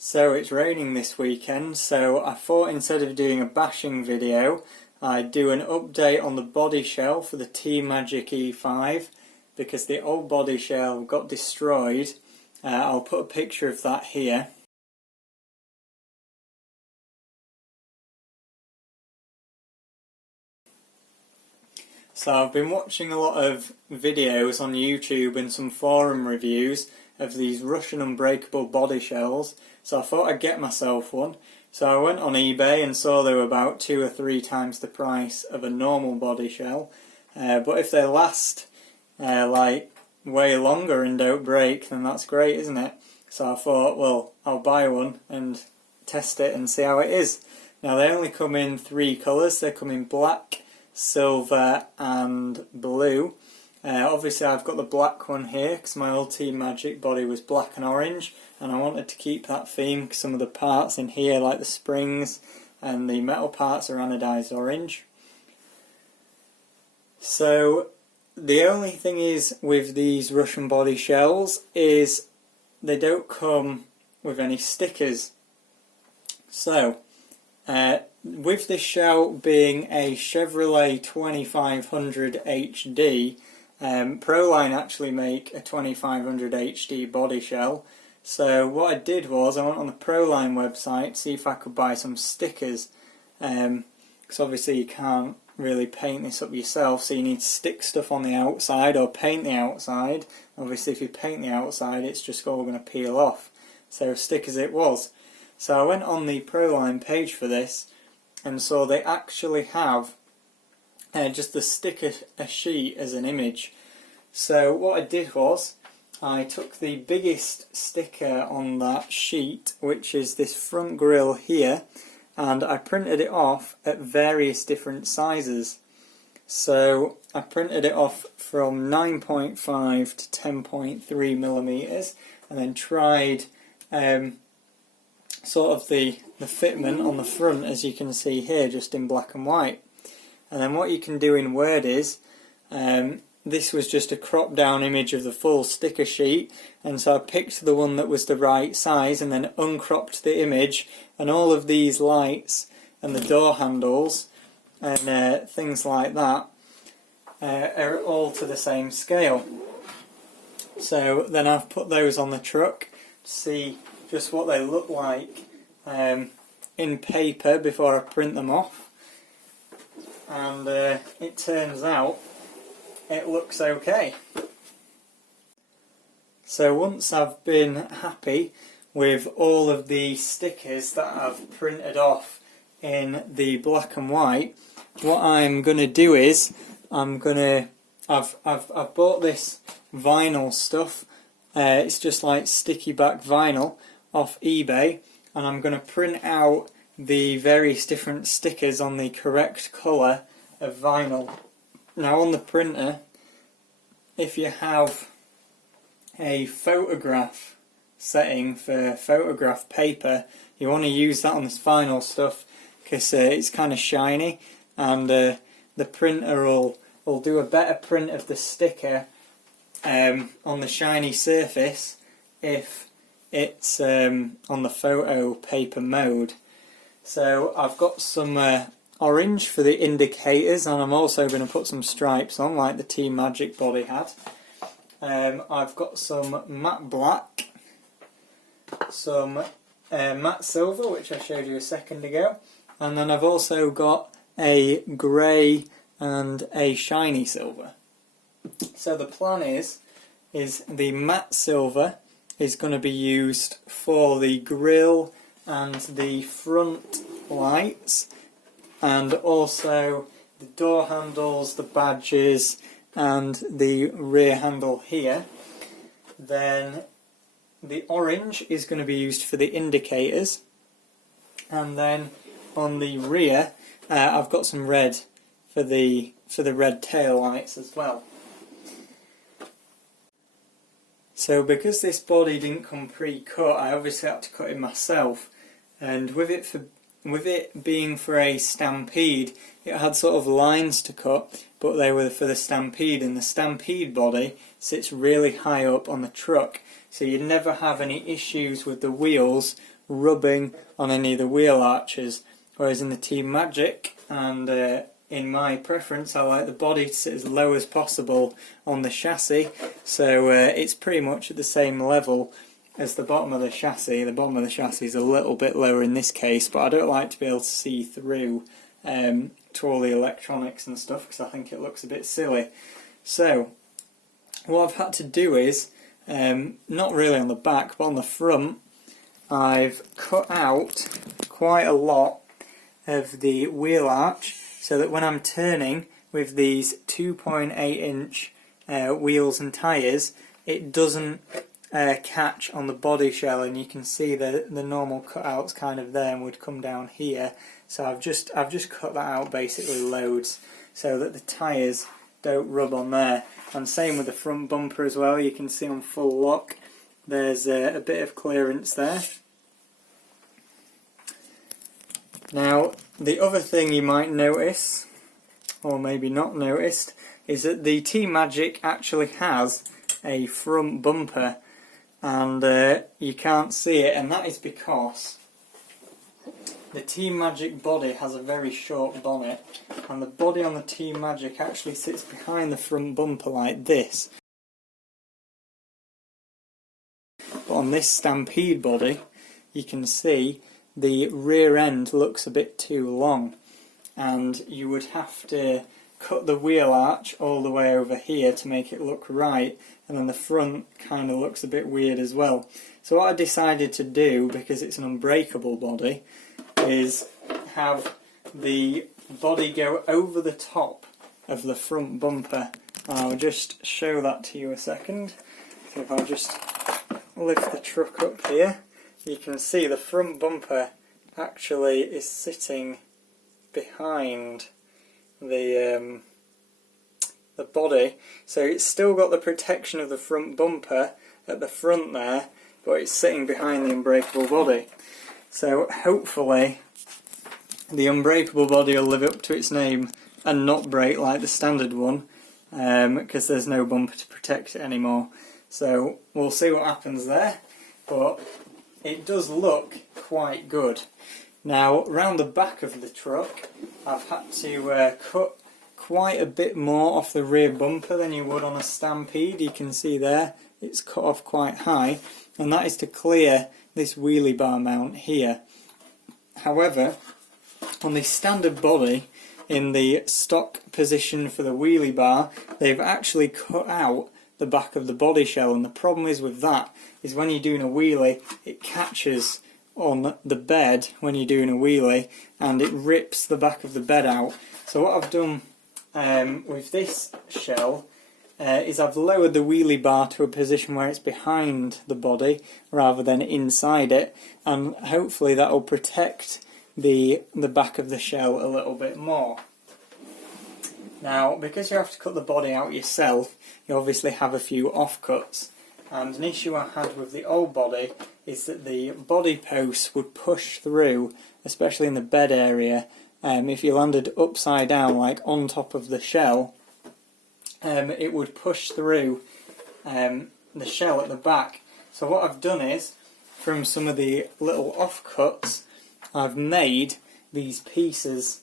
So it's raining this weekend, so I thought instead of doing a bashing video, I'd do an update on the body shell for the T-Magic E5, because the old body shell got destroyed. I'll put a picture of that here. So I've been watching a lot of videos on YouTube and some forum reviews of these Russian Unbreakable body shells, so I thought I'd get myself one. So I went on eBay and saw they were about 2 or 3 times the price of a normal body shell, but if they last like way longer and don't break, then that's great, isn't it? So I thought, well, I'll buy one and test it and see how it is. Now they only come in 3 colours. They come in black, silver and blue. Obviously I've got the black one here because my old T-Magic body was black and orange, and I wanted to keep that theme because some of the parts in here, like the springs and the metal parts, are anodised orange. So the only thing is with these Russian body shells is they don't come with any stickers. So with this shell being a Chevrolet 2500 HD, Proline actually make a 2500 HD body shell. So what I did was I went on the Proline website to see if I could buy some stickers, because obviously you can't really paint this up yourself, so you need to stick stuff on the outside or paint the outside. Obviously if you paint the outside it's just all going to peel off, so stickers it was. So I went on the Proline page for this and saw they actually have just the sticker sheet as an image. So what I did was I took the biggest sticker on that sheet, which is this front grille here, and I printed it off at various different sizes. So I printed it off from 9.5 to 10.3 millimeters, and then tried sort of the fitment on the front, as you can see here, just in black and white. And then what you can do in Word is, this was just a cropped down image of the full sticker sheet, and so I picked the one that was the right size and then uncropped the image, and all of these lights and the door handles and things like that are all to the same scale. So then I've put those on the truck to see just what they look like in paper before I print them off. And it turns out it looks okay. So once I've been happy with all of the stickers that I've printed off in the black and white, what I'm going to do is I've bought this vinyl stuff. It's just like sticky back vinyl off eBay, and I'm going to print out the various different stickers on the correct colour of vinyl. Now on the printer, if you have a photograph setting for photograph paper, you want to use that on this vinyl stuff because it's kind of shiny, and the printer will do a better print of the sticker on the shiny surface if it's on the photo paper mode. So I've got some orange for the indicators, and I'm also going to put some stripes on like the T-Magic body had. I've got some matte black, some matte silver, which I showed you a second ago, and then I've also got a grey and a shiny silver. So the plan is the matte silver is going to be used for the grille and the front lights, and also the door handles, the badges and the rear handle here. Then the orange is going to be used for the indicators, and then on the rear I've got some red for the red tail lights as well. So because this body didn't come pre-cut, I obviously had to cut it myself, and with it being for a Stampede, it had sort of lines to cut, but they were for the Stampede, and the Stampede body sits really high up on the truck, so you'd never have any issues with the wheels rubbing on any of the wheel arches, whereas in the Team Magic and in my preference I like the body to sit as low as possible on the chassis, so it's pretty much at the same level as the bottom of the chassis. The bottom of the chassis is a little bit lower in this case, but I don't like to be able to see through to all the electronics and stuff because I think it looks a bit silly. So what I've had to do is, not really on the back but on the front, I've cut out quite a lot of the wheel arch so that when I'm turning with these 2.8 inch wheels and tyres, it doesn't catch on the body shell, and you can see the normal cutouts kind of there and would come down here. So I've just cut that out basically loads so that the tyres don't rub on there. And same with the front bumper as well. You can see on full lock there's a bit of clearance there. Now the other thing you might notice, or maybe not noticed, is that the Team Magic actually has a front bumper, and you can't see it, and that is because the Team Magic body has a very short bonnet, and the body on the Team Magic actually sits behind the front bumper like this. But on this Stampede body, you can see the rear end looks a bit too long, and you would have to cut the wheel arch all the way over here to make it look right, and then the front kind of looks a bit weird as well. So what I decided to do, because it's an unbreakable body, is have the body go over the top of the front bumper. I'll just show that to you a second. So if I just lift the truck up here, you can see the front bumper actually is sitting behind the body, so it's still got the protection of the front bumper at the front there, but it's sitting behind the unbreakable body. So hopefully the unbreakable body will live up to its name and not break like the standard one, because there's no bumper to protect it anymore. So we'll see what happens there, but it does look quite good. Now round the back of the truck I've had to cut quite a bit more off the rear bumper than you would on a Stampede. You can see there it's cut off quite high, and that is to clear this wheelie bar mount here. However, on the standard body, in the stock position for the wheelie bar, they've actually cut out the back of the body shell, and the problem is with that is when you're doing a wheelie, it catches on the bed when you're doing a wheelie and it rips the back of the bed out. So what I've done with this shell is I've lowered the wheelie bar to a position where it's behind the body rather than inside it, and hopefully that will protect the back of the shell a little bit more. Now, because you have to cut the body out yourself, you obviously have a few offcuts, and an issue I had with the old body is that the body posts would push through, especially in the bed area. If you landed upside down, like on top of the shell, it would push through the shell at the back. So what I've done is, from some of the little offcuts, I've made these pieces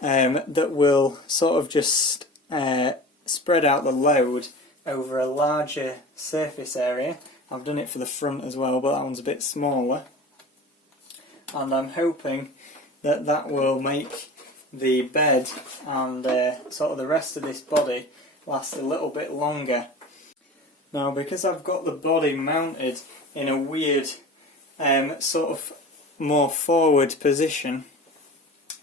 that will sort of just spread out the load over a larger surface area. I've done it for the front as well, but that one's a bit smaller, and I'm hoping that that will make the bed and sort of the rest of this body last a little bit longer. Now, because I've got the body mounted in a weird sort of more forward position,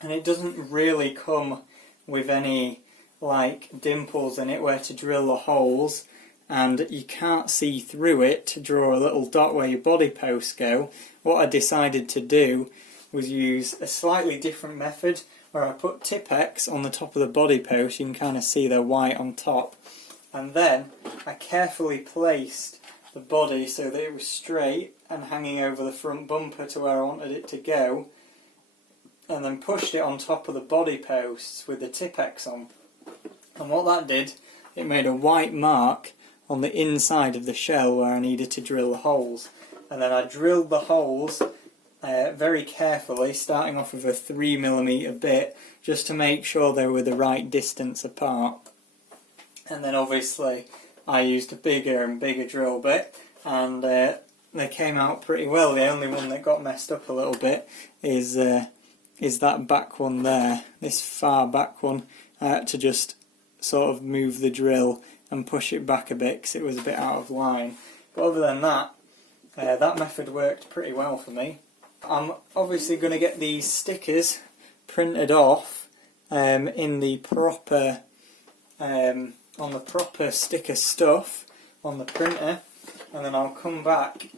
and it doesn't really come with any like dimples in it where to drill the holes, and you can't see through it to draw a little dot where your body posts go, what I decided to do was use a slightly different method where I put Tipp-Ex on the top of the body post. You can kind of see they're white on top, and then I carefully placed the body so that it was straight and hanging over the front bumper to where I wanted it to go, and then pushed it on top of the body posts with the Tipp-Ex on. And what that did, it made a white mark on the inside of the shell where I needed to drill the holes. And then I drilled the holes very carefully, starting off with a 3mm bit, just to make sure they were the right distance apart. And then obviously I used a bigger and bigger drill bit, and they came out pretty well. The only one that got messed up a little bit is that back one there, this far back one. I had to just sort of move the drill and push it back a bit because it was a bit out of line. But other than that, that method worked pretty well for me. I'm obviously going to get these stickers printed off in the proper on the proper sticker stuff on the printer, and then I'll come back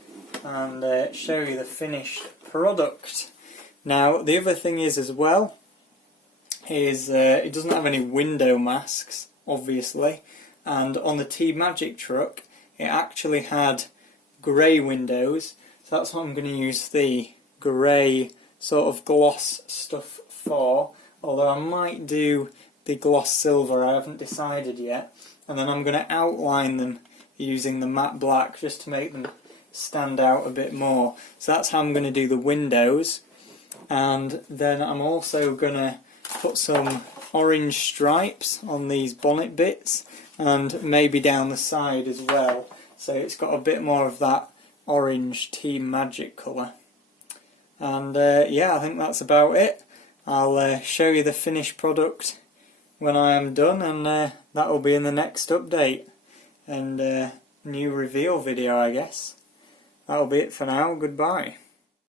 and show you the finished product. Now the other thing is as well is it doesn't have any window masks, obviously, and on the T-Magic truck it actually had grey windows, so that's what I'm going to use the grey sort of gloss stuff for, although I might do the gloss silver, I haven't decided yet, and then I'm going to outline them using the matte black just to make them stand out a bit more. So that's how I'm going to do the windows, and then I'm also going to put some orange stripes on these bonnet bits and maybe down the side as well, so it's got a bit more of that orange T-Magic colour. And yeah, I think that's about it. I'll show you the finished product when I am done, and that will be in the next update and new reveal video, I guess. That'll be it for now. Goodbye.